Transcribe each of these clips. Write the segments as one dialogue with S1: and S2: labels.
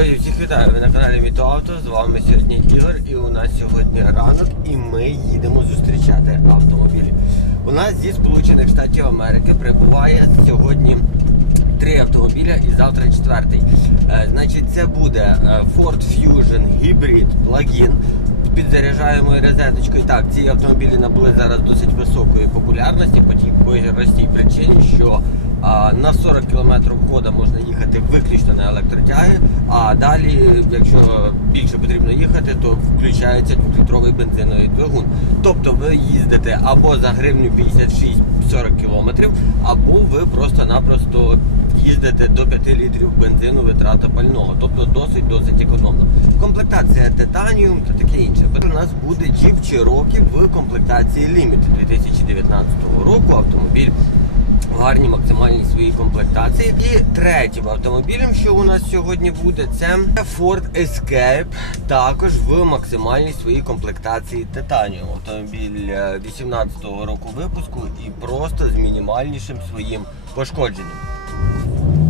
S1: Друзі, всіх вітаю! Ви на каналі Міто Авто. З вами сьогодні Ігор і у нас сьогодні ранок і ми їдемо зустрічати автомобілі. У нас зі Сполучених Штатів Америки прибуває сьогодні три автомобіля і завтра четвертий. Е, значить, це буде е, Ford Fusion Hybrid Plug-in з підзаряджаємою розеточкою. Так, ці автомобілі набули зараз досить високої популярності по тій простій причині, що а, на 40 км хода можна їхати виключно на електротяги, а далі, якщо більше потрібно їхати, то включається 2-літровий бензиновий двигун. Тобто ви їздите або за гривню 56-40 км, або ви просто-напросто їздите до 5 літрів бензину витрата пального, тобто досить-досить економно. Комплектація титаніум та таке інше. У нас буде Jeep Cherokee в комплектації Limited 2019 року. Автомобіль в гарній максимальній своїй комплектації. І третім автомобілем, що у нас сьогодні буде, це Ford Escape, також в максимальній своїй комплектації Titanium. Автомобіль е, 18-го року випуску і просто з мінімальнішим своїм пошкодженням.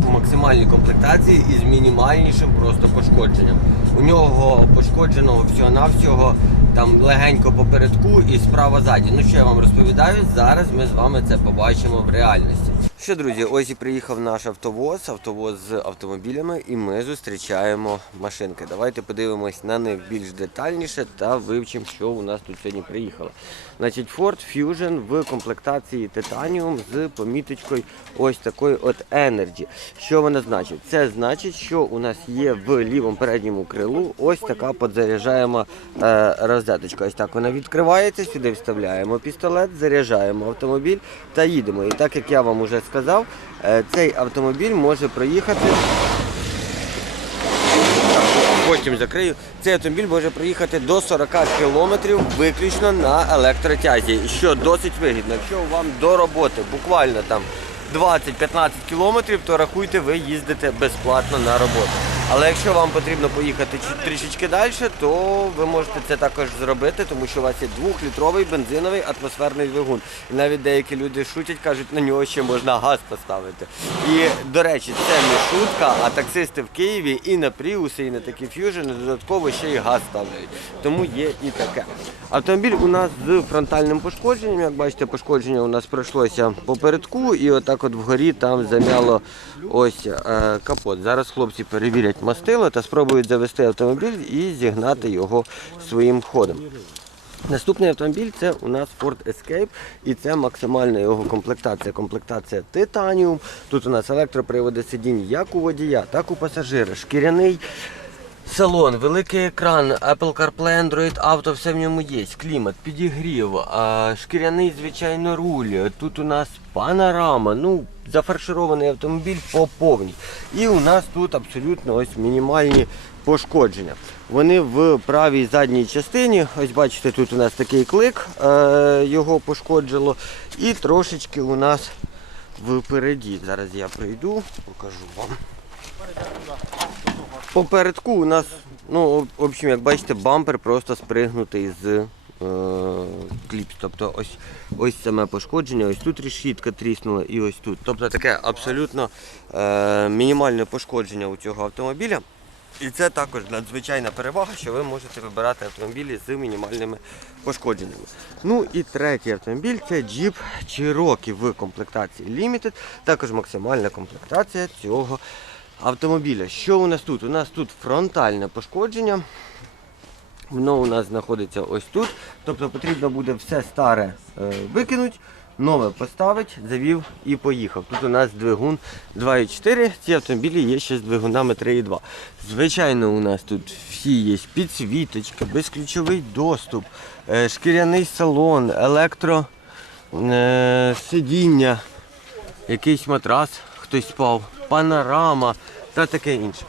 S1: У максимальній комплектації і з мінімальнішим просто пошкодженням. У нього пошкодженого всього-навсього там легенько попередку і справа ззаді. Ну що я вам розповідаю? Зараз ми з вами це побачимо в реальності. Що, друзі, ось і приїхав наш автовоз, автовоз з автомобілями, і ми зустрічаємо машинки. Давайте подивимось на них більш детальніше та вивчимо, що у нас тут сьогодні приїхало. Значить, Ford Fusion в комплектації Titanium з поміточкою ось такої от Energy. Що вона значить? Це значить, що у нас є в лівому передньому крилу ось така подзаряджаєма е, розеточка. Ось так вона відкривається, сюди вставляємо пістолет, заряджаємо автомобіль та їдемо. І так як я вам вже сказав, е, цей автомобіль може проїхати. Потім закрию. Цей автомобіль може проїхати до 40 км виключно на електротязі, що досить вигідно. Якщо вам до роботи буквально там 20-15 км, то рахуйте, ви їздите безплатно на роботу. Але якщо вам потрібно поїхати трішечки далі, то ви можете це також зробити, тому що у вас є 2-літровий бензиновий атмосферний двигун. І навіть деякі люди шутять, кажуть, на нього ще можна газ поставити. І, до речі, це не шутка, а таксисти в Києві і на Пріуси, і на такі ф'южини додатково ще й газ ставляють. Тому є і таке. Автомобіль у нас з фронтальним пошкодженням. Як бачите, пошкодження у нас пройшлося попередку, і отак от вгорі там замяло ось е, капот. Зараз хлопці перевірять мастило та спробують завести автомобіль і зігнати його своїм ходом. Наступний автомобіль це у нас Ford Escape і це максимальна його комплектація. Комплектація Titanium. Тут у нас електроприводи сидінь як у водія, так і у пасажира. Шкіряний салон, великий екран, Apple CarPlay, Android Auto, все в ньому є. Клімат, підігрів, шкіряний, звичайно, руль. Тут у нас панорама. Ну, зафарширований автомобіль по повній. І у нас тут абсолютно ось мінімальні пошкодження. Вони в правій задній частині. Ось бачите, тут у нас такий клик, е, його пошкоджило. І трошечки у нас впереді. Зараз я пройду, покажу вам. Попередку у нас, ну, в общем, як бачите, бампер просто спригнутий з е, кліпс. Тобто ось, ось саме пошкодження, ось тут решітка тріснула і ось тут. Тобто таке абсолютно е, мінімальне пошкодження у цього автомобіля. І це також надзвичайна перевага, що ви можете вибирати автомобілі з мінімальними пошкодженнями. Ну і третій автомобіль це Jeep Cherokee в комплектації Limited. Також максимальна комплектація цього автомобіля. Що у нас тут? У нас тут фронтальне пошкодження. Воно у нас знаходиться ось тут. Тобто потрібно буде все старе е, викинути, нове поставити, завів і поїхав. Тут у нас двигун 2,4, ці автомобілі є ще з двигунами 3,2. Звичайно, у нас тут всі є підсвіточка, безключовий доступ, е, шкіряний салон, електро е, якийсь матрас, хтось спав, панорама та таке інше.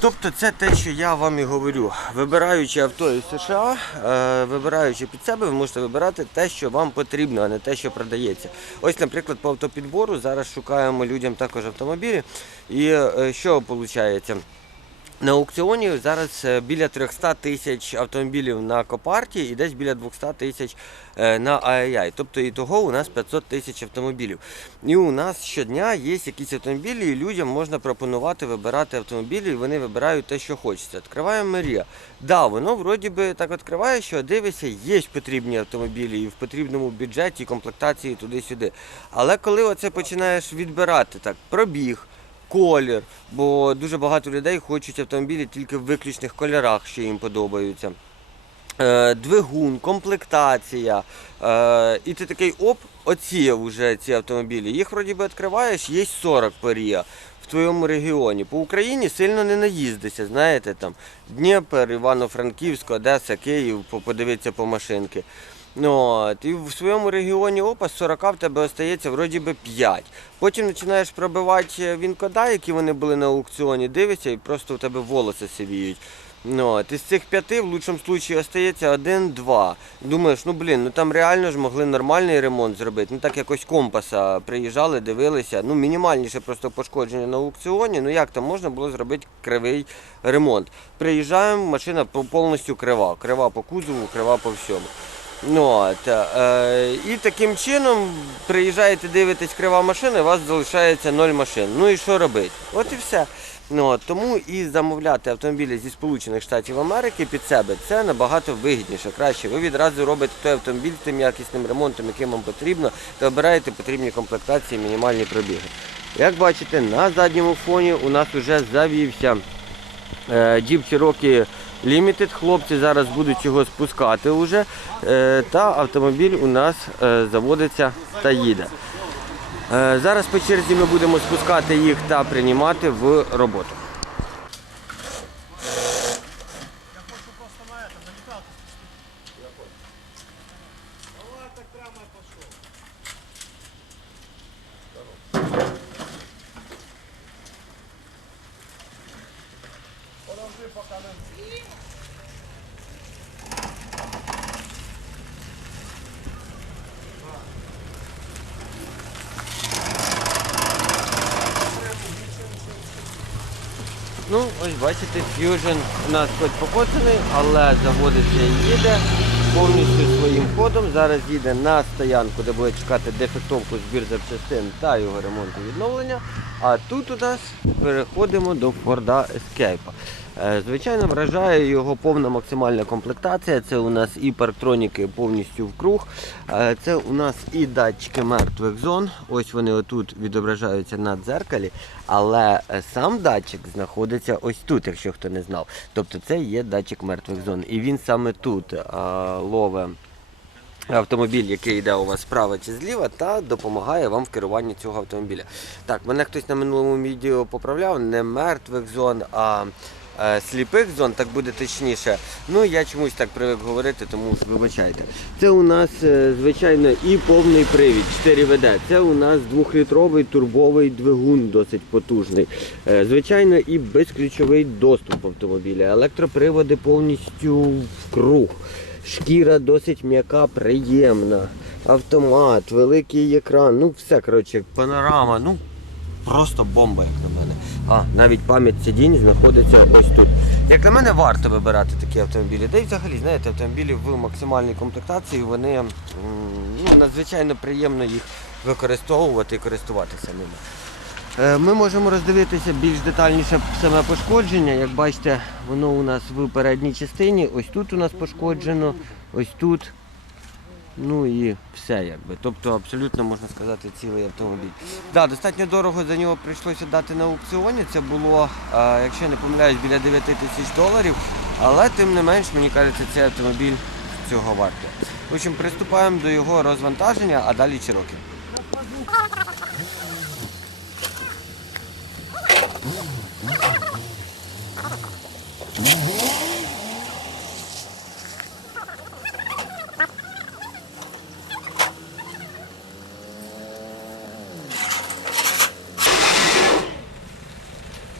S1: Тобто це те, що я вам і говорю. Вибираючи авто із США, е, вибираючи під себе, ви можете вибирати те, що вам потрібно, а не те, що продається. Ось, наприклад, по автопідбору зараз шукаємо людям також автомобілі. І е, що виходить? На аукціоні зараз е, біля 300 тисяч автомобілів на Копарті і десь біля 200 тисяч е, на АЯЙ. Тобто і того у нас 500 тисяч автомобілів. І у нас щодня є якісь автомобілі, і людям можна пропонувати вибирати автомобілі, і вони вибирають те, що хочеться. Відкриваємо Мерія. Да, воно вроді би так відкриває, що дивишся, є потрібні автомобілі і в потрібному бюджеті, комплектації туди-сюди. Але коли оце починаєш відбирати так, пробіг колір, бо дуже багато людей хочуть автомобілі тільки в виключних кольорах, що їм подобаються. Е, Двигун, комплектація. Е, і ти такий оп, оціяв уже ці автомобілі. Їх вроді би відкриваєш, є 40 порія в твоєму регіоні. По Україні сильно не наїздися, знаєте, там Дніпр, Івано-Франківськ, Одеса, Київ, по- подивитися по машинки. От, і в своєму регіоні опа з 40 в тебе остається вроді би 5. Потім починаєш пробивати вінкода, які вони були на аукціоні, дивишся і просто у тебе волоси сивіють. От, із цих п'яти в лучшому випадку остається один-два. Думаєш, ну блін, ну там реально ж могли нормальний ремонт зробити. Ну так якось компаса приїжджали, дивилися. Ну мінімальніше просто пошкодження на аукціоні. Ну як там можна було зробити кривий ремонт? Приїжджаємо, машина повністю крива. Крива по кузову, крива по всьому. Ну, от, е, і таким чином приїжджаєте, дивитесь крива машина, у вас залишається ноль машин. Ну і що робити? От і все. Ну, тому і замовляти автомобілі зі Сполучених Штатів Америки під себе це набагато вигідніше, краще. Ви відразу робите той автомобіль тим якісним ремонтом, яким вам потрібно, та обираєте потрібні комплектації, мінімальні пробіги. Як бачите, на задньому фоні у нас вже завівся е, Jeep Cherokee Limited. Хлопці зараз будуть його спускати вже. Е, Та автомобіль у нас е, заводиться та їде. Е, Зараз по черзі ми будемо спускати їх та приймати в роботу. Ну, ось бачите, Fusion у нас хоч покоцаний, але заводиться і їде повністю своїм ходом. Зараз їде на стоянку, де буде чекати дефектовку збір запчастин та його ремонт і відновлення. А тут у нас переходимо до Ford Escape. Е, Звичайно, вражає його повна максимальна комплектація. Це у нас і парктроніки повністю в круг. Е, Це у нас і датчики мертвих зон. Ось вони отут відображаються на дзеркалі. Але е, сам датчик знаходиться ось тут, якщо хто не знав. Тобто це є датчик мертвих зон. І він саме тут лове автомобіль, який йде у вас справа чи зліва, та допомагає вам в керуванні цього автомобіля. Так, мене хтось на минулому відео поправляв, не мертвих зон, а сліпих зон, так буде точніше. Ну, я чомусь так привик говорити, тому вибачайте. Це у нас, е, звичайно, і повний привід 4 ВД. Це у нас двохлітровий турбовий двигун досить потужний. Е, Звичайно, і безключовий доступ автомобіля. Електроприводи повністю в круг. Шкіра досить м'яка, приємна. Автомат, великий екран, ну все, коротше, панорама, ну просто бомба, як на мене. А, навіть пам'ять сидінь знаходиться ось тут. Як на мене, варто вибирати такі автомобілі. Та й взагалі, знаєте, автомобілі в максимальній комплектації, вони ну, надзвичайно приємно їх використовувати і користуватися ними. Е, Ми можемо роздивитися більш детальніше саме пошкодження. Як бачите, воно у нас в передній частині. Ось тут у нас пошкоджено, ось тут. Ну і все якби. Тобто абсолютно можна сказати цілий автомобіль. Да, достатньо дорого за нього прийшлося дати на аукціоні. Це було, якщо я не помиляюсь, біля 9 тисяч доларів. Але тим не менш, мені кажеться, цей автомобіль цього вартий. В общем, приступаємо до його розвантаження, а далі Чирокі.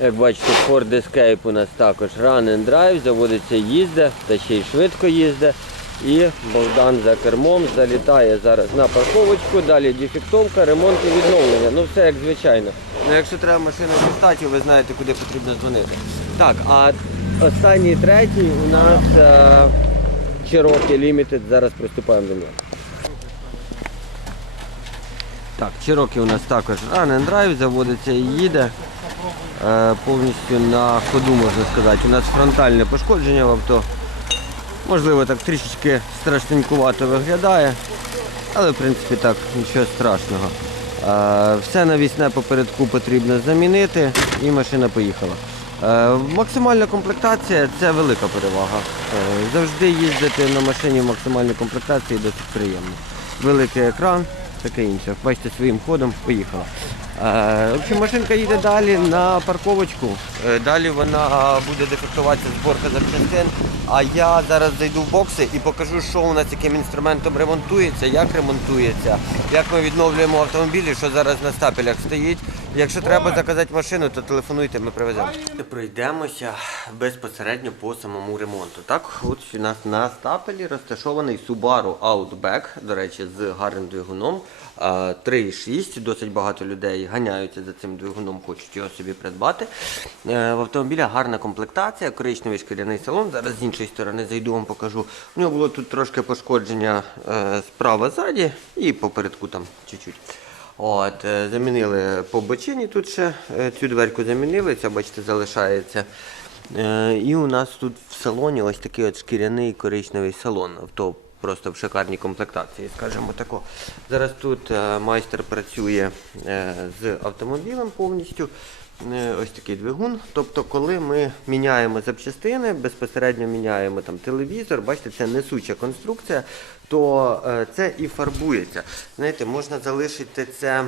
S1: Як бачите, Ford Escape у нас також run and drive, заводиться їзде, та ще й швидко їзде. І Богдан за кермом залітає зараз на парковочку, далі дефектовка, ремонт і відновлення. Ну все як звичайно. Ну якщо треба машину зі статі, ви знаєте, куди потрібно дзвонити. Так, а останній третій у нас е, Cherokee Limited. Зараз приступаємо до нього. Так, Cherokee у нас також Run and Drive, заводиться і їде. Е, повністю на ходу можна сказати. У нас фронтальне пошкодження в авто. Можливо, так трішечки страшненькувато виглядає, але в принципі так, нічого страшного. Е, Все навісне попередку потрібно замінити і машина поїхала. Е, Максимальна комплектація це велика перевага. Завжди їздити на машині в максимальній комплектації досить приємно. Великий екран, таке інше. Бачите, своїм ходом поїхала. Е, В общем, машинка їде далі на парковочку. Е, Далі вона буде дефектуватися зборка запчастин. А я зараз зайду в бокси і покажу, що у нас яким інструментом ремонтується, як ремонтується, як ми відновлюємо автомобілі, що зараз на стапелях стоїть. Якщо треба заказати машину, то телефонуйте, ми привеземо. Пройдемося безпосередньо по самому ремонту. Так, от у нас на стапелі розташований Subaru Outback, до речі, з гарним двигуном. 3,6. Досить багато людей ганяються за цим двигуном, хочуть його собі придбати. Е, В автомобіля гарна комплектація, коричневий шкіряний салон. Зараз з сторони зайду вам покажу. У нього було тут трошки пошкодження е, справа ззаді і попередку там чуть-чуть. От, е, замінили по бочині тут ще е, цю дверку замінили, ця, бачите, залишається. І у нас тут в салоні ось такий от шкіряний коричневий салон. Авто просто в шикарній комплектації, скажімо тако. Зараз тут майстер працює з автомобілем повністю. Е, Ось такий двигун. Тобто, коли ми міняємо запчастини, безпосередньо міняємо там телевізор, бачите, це несуча конструкція, то е, це і фарбується. Знаєте, можна залишити це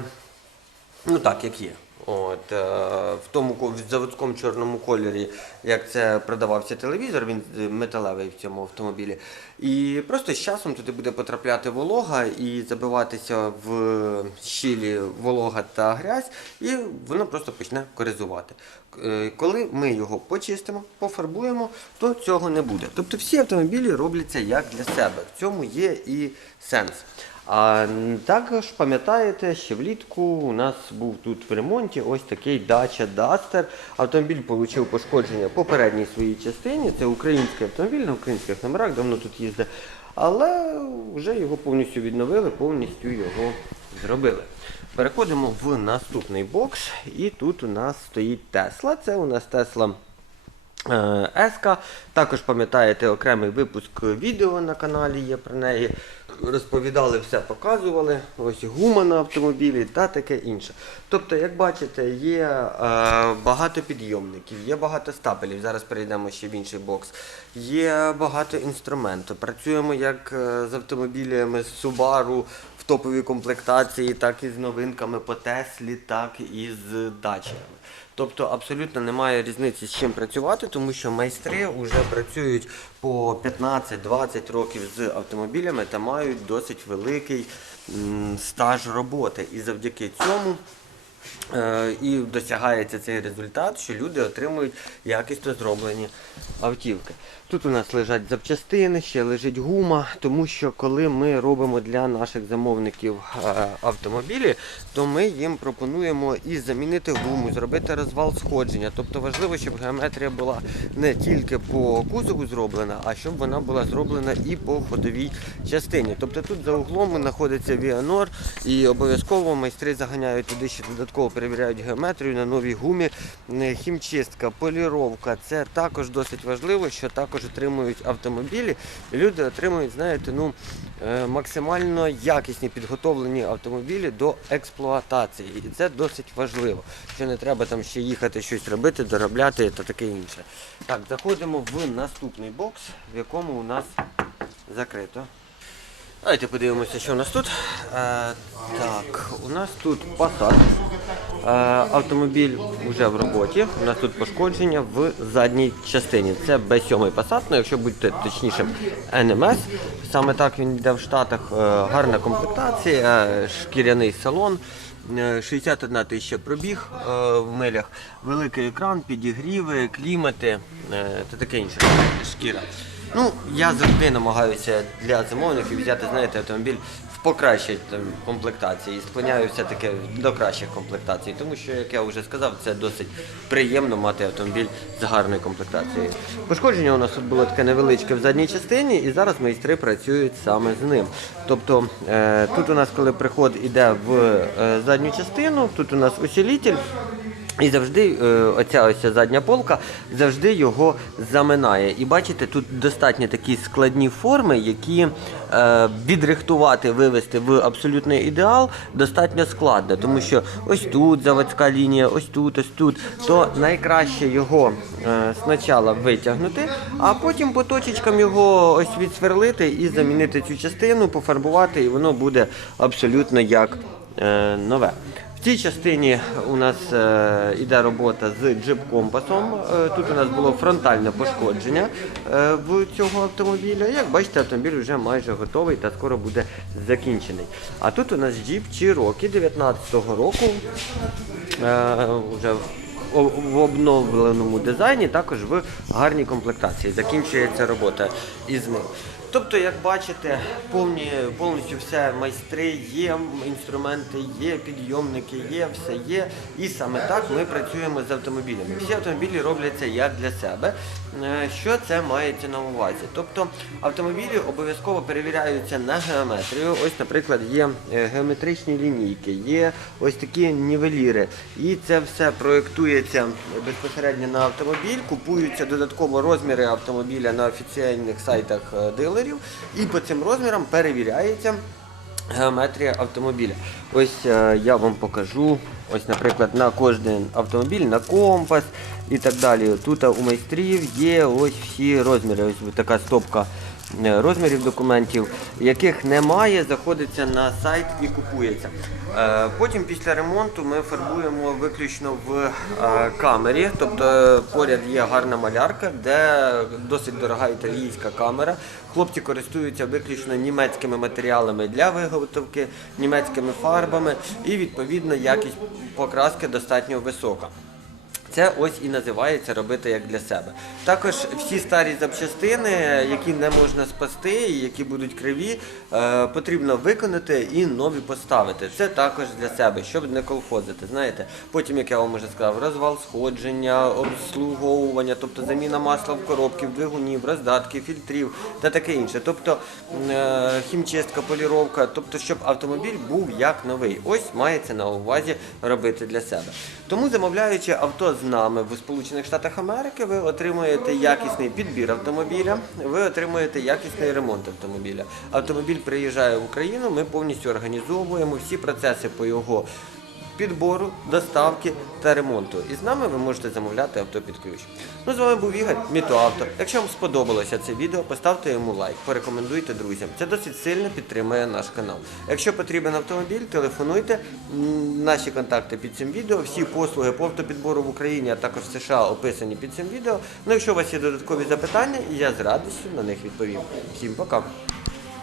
S1: ну так, як є. От, е, в тому в заводському чорному кольорі, як це продавався телевізор, він металевий в цьому автомобілі. І просто з часом туди буде потрапляти волога і забиватися в щілі волога та грязь, і воно просто почне коризувати. Е, Коли ми його почистимо, пофарбуємо, то цього не буде. Тобто всі автомобілі робляться як для себе. В цьому є і сенс. А також пам'ятаєте, ще влітку у нас був тут в ремонті ось такий Dacia Duster. Автомобіль отримав пошкодження по передній своїй частині. Це український автомобіль на українських номерах, давно тут їздить. Але вже його повністю відновили, повністю його зробили. Переходимо в наступний бокс, і тут у нас стоїть Тесла. Це у нас Тесла. Е, Еска. Також пам'ятаєте окремий випуск відео на каналі є про неї. Розповідали, все показували. Ось гума на автомобілі та таке інше. Тобто, як бачите, є е, багато підйомників, є багато стапелів. Зараз перейдемо ще в інший бокс. Є багато інструменту. Працюємо як е, з автомобілями з Subaru в топовій комплектації, так і з новинками по Теслі, так і з дачами. Тобто абсолютно немає різниці з чим працювати, тому що майстри вже працюють по 15-20 років з автомобілями та мають досить великий стаж роботи. І завдяки цьому і досягається цей результат, що люди отримують якісно зроблені автівки. Тут у нас лежать запчастини, ще лежить гума, тому що коли ми робимо для наших замовників е, автомобілі, то ми їм пропонуємо і замінити гуму, зробити розвал сходження. Тобто важливо, щоб геометрія була не тільки по кузову зроблена, а щоб вона була зроблена і по ходовій частині. Тобто тут за углом знаходиться Віанор і обов'язково майстри заганяють туди ще додатково перевіряють геометрію на новій гумі, Е, хімчистка, поліровка. Це також досить важливо, що також отримують автомобілі. Люди отримують, знаєте, ну е, максимально якісні підготовлені автомобілі до експлуатації. І це досить важливо. Що не треба там ще їхати щось робити, доробляти та таке інше. Так, заходимо в наступний бокс, в якому у нас закрито. Давайте подивимося, що у нас тут. Е, так, у нас тут Passat. Е, автомобіль вже в роботі. У нас тут пошкодження в задній частині. Це B7 Passat, ну якщо будете точнішим, NMS. Саме так він йде в Штатах. Е, гарна комплектація, шкіряний салон. Е, 61 тисяча пробіг в милях, великий екран, підігріви, клімати та таке інше. Шкіра. Ну, я завжди намагаюся для замовників взяти, знаєте, автомобіль в покращать там, комплектації і склоняю все-таки до кращих комплектацій, тому що, як я вже сказав, це досить приємно мати автомобіль з гарною комплектацією. Пошкодження у нас тут було таке невеличке в задній частині, і зараз майстри працюють саме з ним. Тобто е, тут у нас, коли приход іде в е, задню частину, тут у нас усилитель. І завжди е, оця ось задня полка завжди його заминає. І бачите, тут достатньо такі складні форми, які е, відрихтувати, вивести в абсолютний ідеал достатньо складно, тому що ось тут заводська лінія, ось тут, ось тут. То найкраще його е, спочатку витягнути, а потім по точечкам його ось відсверлити і замінити цю частину, пофарбувати, і воно буде абсолютно як нове. Цій частині у нас е, іде робота з джип-компасом. Е, тут у нас було фронтальне пошкодження е, в цього автомобіля. Як бачите, автомобіль вже майже готовий та скоро буде закінчений. А тут у нас джип Cherokee 19-го року. Е, вже в обновленому дизайні, також в гарній комплектації. Закінчується робота із ним. Тобто, як бачите, повні, повністю все майстри є, інструменти є, підйомники є, все є. І саме так ми працюємо з автомобілями. Всі автомобілі робляться як для себе. Е, Що це мається на увазі? Тобто автомобілі обов'язково перевіряються на геометрію. Ось, наприклад, є е, геометричні лінійки, є ось такі нівеліри. І це все проєктується безпосередньо на автомобіль, купуються додатково розміри автомобіля на офіційних сайтах е, дилерів, і по цим розмірам перевіряється геометрія автомобіля. Ось е, я вам покажу. Ось, наприклад, на кожен автомобіль, на компас і так далі. Тут у майстрів є ось всі розміри. Ось така стопка розмірів документів, яких немає, заходиться на сайт і купується. Е, Потім після ремонту ми фарбуємо виключно в е, камері, тобто е, поряд є гарна малярка, де досить дорога італійська камера. Хлопці користуються виключно німецькими матеріалами для виготовки, німецькими фарбами і відповідно якість покраски достатньо висока. Це ось і називається робити як для себе. Також всі старі запчастини, які не можна спасти, і які будуть криві, е, потрібно виконати і нові поставити. Це також для себе, щоб не колхозити. Знаєте, потім, як я вам вже сказав, розвал сходження, обслуговування, тобто заміна масла в коробки, в двигунів, роздатки, фільтрів та таке інше. Тобто е, хімчистка, поліровка, тобто, щоб автомобіль був як новий. Ось мається на увазі робити для себе. Тому замовляючи авто з нами в Сполучених Штатах Америки, ви отримуєте якісний підбір автомобіля, ви отримуєте якісний ремонт автомобіля. Автомобіль приїжджає в Україну, ми повністю організовуємо всі процеси по його підбору, доставки та ремонту. І з нами ви можете замовляти авто під ключ. Ну, з вами був Ігор, Мітоавто. Якщо вам сподобалося це відео, поставте йому лайк, порекомендуйте друзям. Це досить сильно підтримує наш канал. Якщо потрібен автомобіль, телефонуйте. Наші контакти під цим відео. Всі послуги по автопідбору в Україні, а також в США описані під цим відео. Ну, якщо у вас є додаткові запитання, я з радістю на них відповім. Всім пока!